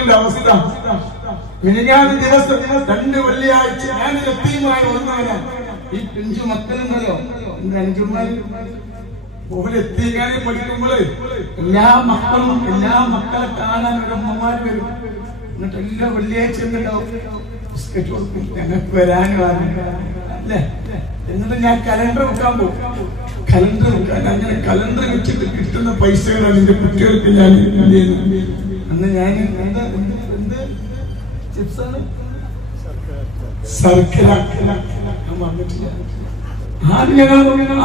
കുട്ടിയുടെ അവസ്ഥ. മിനിഞ്ഞാന്ന് ദിവസം 2 വെള്ളിയാഴ്ച ഞാൻ എത്തിയുമായി വന്നവനാണ്. ഈ പിഞ്ചു മക്കളുണ്ടല്ലോ, എന്റെ അഞ്ചുമാര് ഓരെത്തിക്കാനെ പഠിക്കുമ്പോഴേ എല്ലാ മക്കളെ കാണാൻ ഒരു അമ്മമാര് വരും. എന്നിട്ട് എല്ലാ വെള്ളിയാഴ്ച ബിസ്ക്കറ്റ് കൊടുക്കും, ഞങ്ങൾക്ക് വരാനും അല്ലേ. എന്നിട്ട് ഞാൻ കലണ്ടർ വെക്കാൻ പോകും. കലണ്ടർ വെക്കാൻ അങ്ങനെ കലണ്ടർ വെച്ചിട്ട് കിട്ടുന്ന പൈസകളാണ് എന്റെ കുട്ടികൾക്ക് ഞാൻ അന്ന് ഞാൻ എന്ത് ചിപ്സാണ് ശർക്കര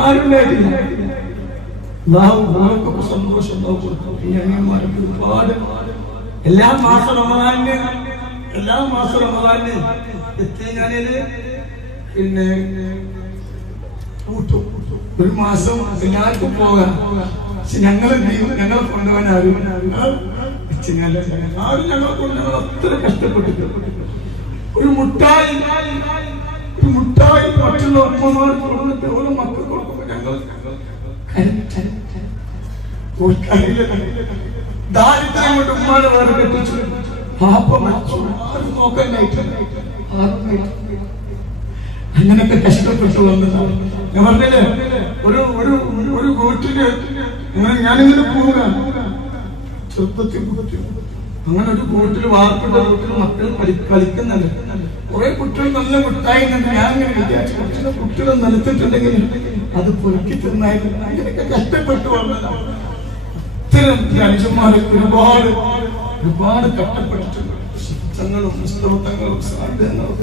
ആരുണ്ടായിട്ടില്ല. സന്തോഷം ഒരുപാട് എല്ലാ മാസം റമദാനിന് എത്തിങ്ങാനില് പിന്നെ ഒരു മാസം എല്ലാവർക്കും പോകാം. പക്ഷെ ഞങ്ങളെ കൊണ്ടുപോകാൻ ആരും ഞങ്ങളെ കൊണ്ട് ഞങ്ങൾ അത്ര കഷ്ടപ്പെട്ടിട്ടുണ്ട്. ഒരു മുട്ടായി മറ്റുള്ള ഉമ്മമാർക്ക് കൊടുത്തിട്ട് ഓരോ മക്കൾ കൊടുക്കുമ്പോ ഞങ്ങൾ ദാരിദ്ര്യം കൊണ്ട് ഉമ്മാനെ വേറെ കെട്ടിച്ചു. ആരും നോക്കാനായിട്ടില്ല. അങ്ങനൊക്കെ കഷ്ടപ്പെട്ടു വന്നതാണ്. ഞാൻ പറഞ്ഞില്ലേ, ഒരു വീട്ടില് ഞാനിങ്ങനെ പോവുക ചെറുപ്പത്തിൽ അങ്ങനെ ഒരു വീട്ടില് വാർപ്പിട്ട വീട്ടിൽ മക്കൾ കളിക്കുന്നുണ്ട്. കുറെ കുട്ടികൾ നല്ല മിഠായി കണ്ട് ഞാൻ ഇങ്ങനെ വിചാരിച്ചു കുറച്ചിനെ കുട്ടികൾ നിലത്തിട്ടുണ്ടെങ്കിൽ അത് പൊറുക്കി തിന്നായിരുന്നു. അങ്ങനെയൊക്കെ കഷ്ടപ്പെട്ടു വന്നതാണ്. ഇത്തരം അനുജന്മാരൊക്കെ ഒരുപാട് കഷ്ടപ്പെട്ടിട്ടുണ്ട്. ശിക്ഷങ്ങളും പുസ്തകങ്ങളും സാധ്യതകളും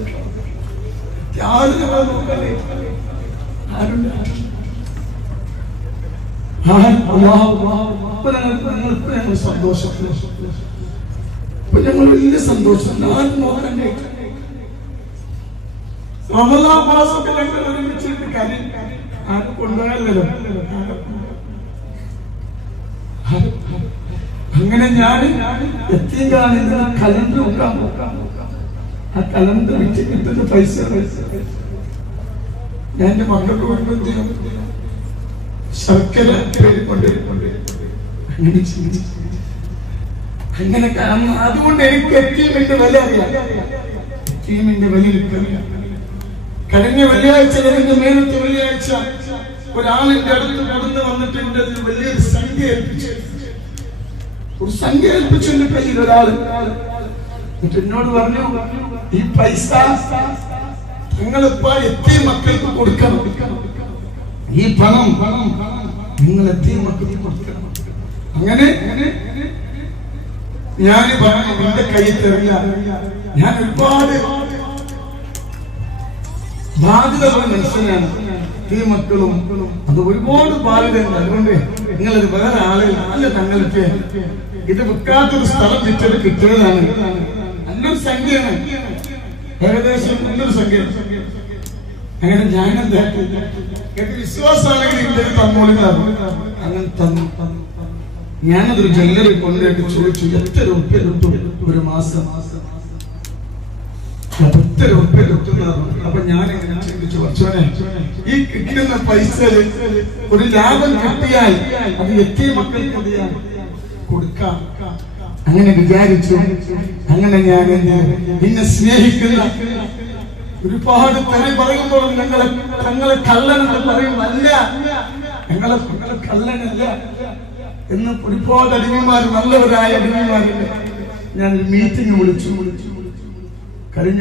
സന്തോഷം. ഞങ്ങൾ വലിയ സന്തോഷം. ആരും നോക്കാനായിട്ട് റമദാൻ മാസമൊക്കെ ഞങ്ങൾ ഒരുമിച്ചിട്ട് കാര്യം ആരും കൊണ്ടുപോകാനല്ലോ. അങ്ങനെ ഞാൻ എത്തിയാണ് കലണ്ടർ വെക്കാൻ നോക്കാം. ആ കലണ്ടർ വെച്ച് കിട്ടുന്ന പൈസ ഞാൻ എന്റെ മക്കളുടെ കുടുംബത്തിനും ശർക്കര അങ്ങനെ അതുകൊണ്ട് എനിക്ക് എത്തീമിന്റെ വില അറിയാം. എത്തീമിന്റെ വില എനിക്കറിയാം. കഴിഞ്ഞ വെള്ളിയാഴ്ച കഴിഞ്ഞ മേലത്തെ വെള്ളിയാഴ്ച ഒരാളിന്റെ അടുത്ത് കൊടുന്ന് വന്നിട്ട് എന്റെ വലിയൊരു സംഖ്യ ഏൽപ്പിച്ചു എന്റെ കയ്യിൽ ഒരാള്. എന്നിട്ട് എന്നോട് പറഞ്ഞു, ഈ പൈസ നിങ്ങളിപ്പോ എത്തിയ മക്കൾക്ക് കൊടുക്കണം. ഈ പണം നിങ്ങൾ എത്തിയ മക്കൾക്ക് കൊടുക്കണം. അങ്ങനെ ഞാൻ പറഞ്ഞു, എന്റെ കയ്യിൽ തരില്ല. ഞാൻ ഒരുപാട് ബാധ്യതകൾ മനസ്സിലാണ്. ഈ മക്കളും അത് ഒരുപാട് ബാധ്യതയുണ്ട്. അതുകൊണ്ട് നിങ്ങളത് വേറെ ആളുകൾ അല്ല, തങ്ങൾക്ക് ഇത് വിൽക്കാത്തൊരു സ്ഥലം വിറ്റത് കിട്ടുന്നതാണ്. നല്ലൊരു സംഖ്യയാണ്, ഏകദേശം നല്ലൊരു സംഖ്യ. അങ്ങനെ ഞാനെന്താ വിശ്വാസമാണെങ്കിൽ ഇന്ത്യയിൽ തമ്മോളികളാണ്. അങ്ങനെ തന്നു. ഞാനതൊരു ജ്വല്ലറി കൊണ്ടുപോയിട്ട് ചോദിച്ചു, എത്ര രൂപ കിട്ടും ഒരു മാസം? എത്ര രൂപ കിട്ടുന്നതാണ്? അപ്പൊ ഞാനിങ്ങനെ ചിന്തിച്ചു, കുറച്ചോനെ ഈ കിട്ടുന്ന പൈസ ഒരു ലാഭം കിട്ടിയാൽ അത് എത്തിയ മക്കൾക്ക് കൊടുക്കാം. അങ്ങനെ വിചാരിച്ചു. അങ്ങനെ ഞാൻ എന്നെ സ്നേഹിക്കുന്ന ഒരുപാട് തെറി പറയുമ്പോൾ തങ്ങളെ കള്ളനെന്ന് പറയുമല്ല, ഞങ്ങളെ കള്ളനല്ല എന്ന് ഒരുപാട് അടിമമാർ, നല്ലവരായ അടിമമാരുണ്ട്. ഞാനൊരു മീറ്റിംഗ് വിളിച്ചു. കഴിഞ്ഞ